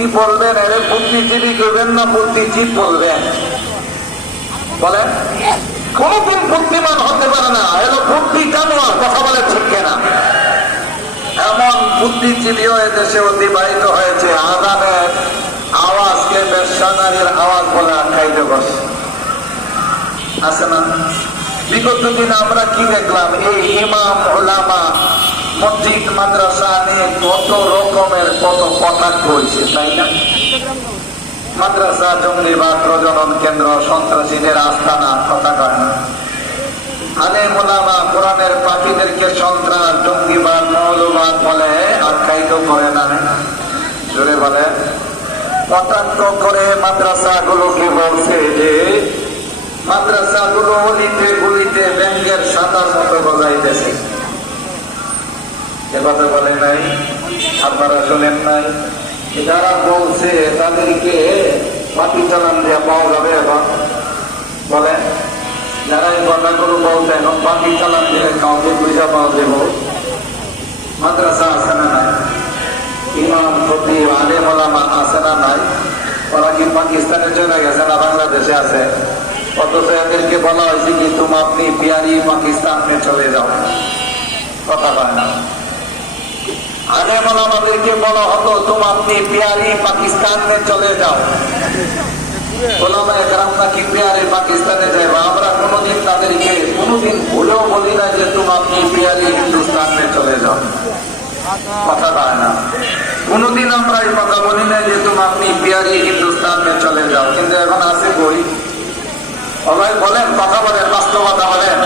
কি বলবেন? এর বুদ্ধিজীবী করবেন না বুদ্ধিজীব বলবেন? বলেন, কোনদিন বুদ্ধিমান হতে পারে না। এলো বুদ্ধি কেন কথা বলে ঠিক কেনা? এমন বুদ্ধিজীবীও দেশে অতিবাহিত হয়েছে আজানের আওয়াজকে বেশ্যানারীর আওয়াজ বলে আখ্যায়িত করছে, আছে না? বিগত দিন আমরা কি দেখলাম? এই ইমাম ওলামা মসজিদ মাদ্রাসা নিয়ে কত রকমের কত কটাক্ষ হয়েছে, তাই না? মাদ্রাসা জঙ্গিবাদ প্রজনন কেন্দ্র, সন্ত্রাসীদের আস্থানা, কথা কয় না? আলেম ওলামা কোরআনের পাখিদেরকে সন্ত্রাস, জঙ্গিবাদ, মৌলবাদ বলে আখ্যায়িত করে না? জোরে বলে। কটাক্ষ করে মাদ্রাসা গুলোকে বলছে যে মাদ্রাসা গুলো অলিতে গুলিতে ব্যাংকের সাদার মতো বজাইতেছে। কথা বলে নাই? আপনারা শোনেন নাই? যারা বলছে তাদেরকে পাতি চালান দিয়ে পাওয়া যাবে এখন? বলে যারা এই কথাগুলো বলছে এখন পাতি চালান দিয়ে কাউকে পয়সা পাওয়া দেব? মাদ্রাসা আছে না নাই? ইমাম খতিব আলেম ওলামা আছে না নাই? ওরা কি পাকিস্তানে চলে গেছে না বাংলাদেশে আছে? অথচ এদেরকে বলা হয়েছে কি তুমি আপনি পিয়ারি পাকিস্তান মে চলে যাও, কথা হয় না? আলেম ওলামাদেরকে বলা হতো তুমি আপনি পিয়ারি পাকিস্তান মে চলে যাও। ওলামা একরাম নাকি পিয়ারি পাকিস্তানে যাইবা। আমরা কোনোদিন তাদেরকে কোনোদিন ভুলেও বলি না যে তুমি আপনি পিয়ারি হিন্দুস্তান মে চলে যাও, কথা হয় না? কোনদিন আমরা এই কথা বলি না যে তুমি আপনি পিয়ারি হিন্দুস্তান মে চলে যাও। কিন্তু এখন আছে বই। সবাই বলেন, কথা বলেন, বাস্তবতা বলেন।